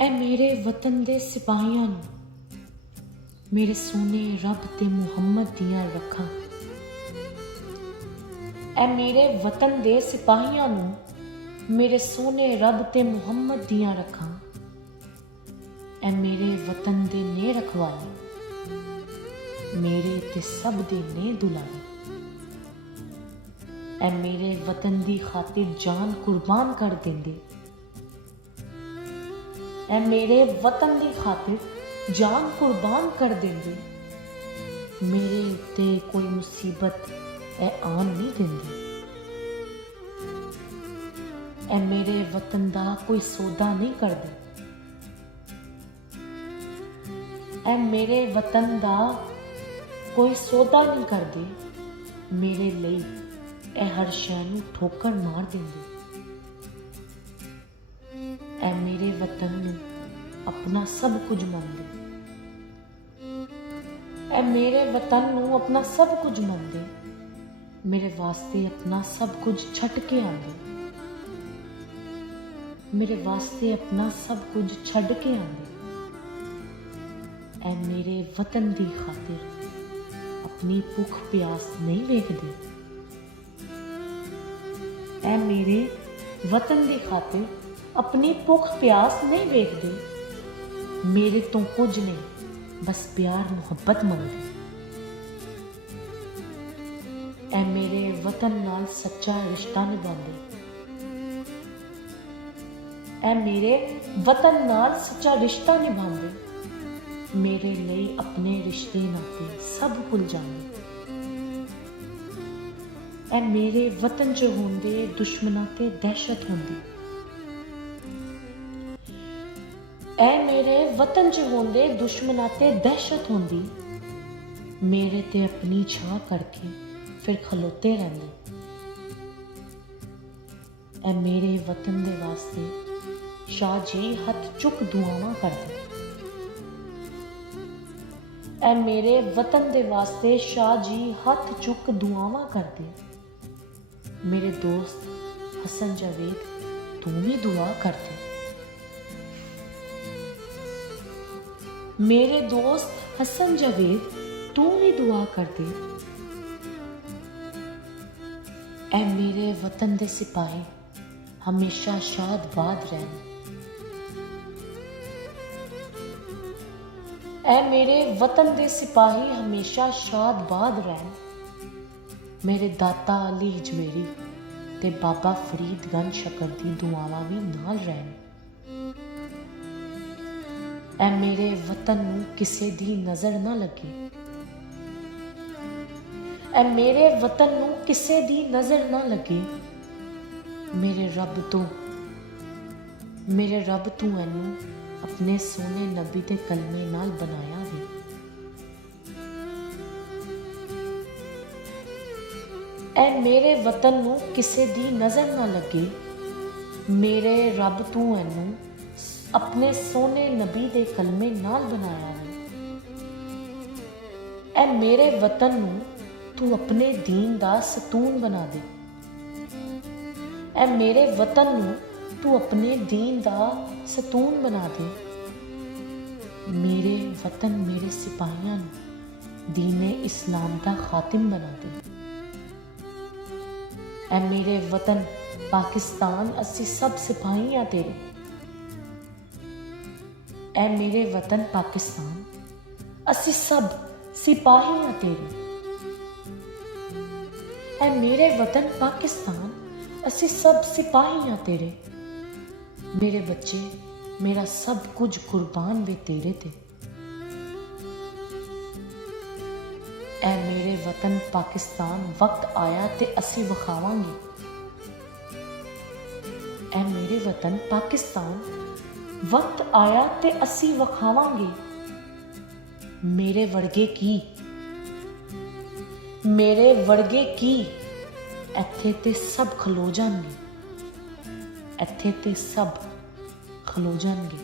ऐ मेरे वतन दे सिपाहियां नूं, मेरे सोने रब ते मुहम्मद दियां रखां। ऐ मेरे वतन दे सिपाहियां नूं, मेरे सोने रब ते मुहम्मद दियां रखां। ऐ मेरे वतन दे ने रखवाले, मेरे ते सब दे ने दुलारे। ऐ मेरे वतन दी खातिर जान कुर्बान कर देंदे। ऐ मेरे वतन दी खातिर जान कुर्बान कर देंदे। मेरे उत्ते कोई मुसीबत ऐ आन नहीं देंदे। ऐ मेरे वतन दा कोई सौदा नहीं करदे। ऐ मेरे वतन दा कोई सौदा नहीं करदे। मेरे ਲਈ ऐ हर शै नूं ठोकर मार देंदे। ऐ मेरे वतन नूं अपना सब कुछ मनदे। ऐ मेरे वतन नूं अपना सब कुछ मनदे। मेरे वास्ते अपना सब कुछ छड्ड के आंदे। मेरे वास्ते अपना सब कुछ छड्ड के आंदे। ऐ मेरे वतन दी खातिर अपनी भुख प्यास नहीं वेखदे। ऐ मेरे वतन दी खातिर अपनी भुख प्यास नहीं वेखदे। मेरे तो कुछ नहीं, बस प्यार मुहब्बत मंगदे। ऐ मेरे वतन नाल सच्चा रिश्ता निभांदे। ऐ मेरे वतन नाल सच्चा रिश्ता निभांदे। मेरे लिए अपने रिश्ते नाते सब भुल जांदे। ऐ मेरे वतन च होंदे दुश्मनां ते दहशत होंदी। ऐ मेरे वतन च होंदे दुश्मनां ते दहशत होंदी। मेरे ते अपनी छां करके फिर खलोते रहिंदे। ऐ मेरे वतन दे वास्ते शाह जी हथ चुक दुआवां करदे। ऐ मेरे वतन दे वास्ते शाह जी हथ चुक दुआवां करदे। मेरे दोस्त हसन जावेद, तू भी दुआ कर दे। मेरे दोस्त हसन जावेद, तू भी दुआ कर दे। ऐ मेरे वतन दे सिपाही हमेशा शाद बाद रहन। ऐ मेरे वतन दे सिपाही हमेशा शाद बाद रहन। मेरे दाता अली हजमेरी ते बाबा फरीद गंज शकर दी दुआवां भी नाल रहन। ऐ मेरे वतन नूं किसे दी नज़र ना लगे। ऐ मेरे वतन नूं किसे दी नज़र ना लगे। मेरे रब तू इनू अपने सोने नबी दे कलमे नाल बनाया वे। ऐ मेरे वतन नूं किसे दी नज़र ना लगे। मेरे रब तू इनू अपने सोने नबी दे कलमे नाल बनाया वे। ऐ मेरे वतन नूं तू अपने दीन दा सतून बना दे। ऐ मेरे वतन नूं तू अपने दीन दा सतून बना दे। मेरे वतन मेरे सिपाहियां नूं दीने इस्लाम दा खातिम बना दे। ऐ मेरे वतन पाकिस्तान असी सब सिपाही आ तेरे। ऐ मेरे वतन पाकिस्तान असी सब सिपाही आ तेरे। ऐ मेरे वतन पाकिस्तान असी सब सिपाही आ तेरे। मेरे बच्चे मेरा सब कुछ कुर्बान वे तेरे ते। ऐ मेरे वतन पाकिस्तान वक्त आया ते असी विखावांगे। ऐ मेरे वतन पाकिस्तान वक्त आया ते असी विखावांगे। मेरे वर्गे की इत्थे ते सब खलो जाणगे। इत्थे ते सब खलो जाणगे।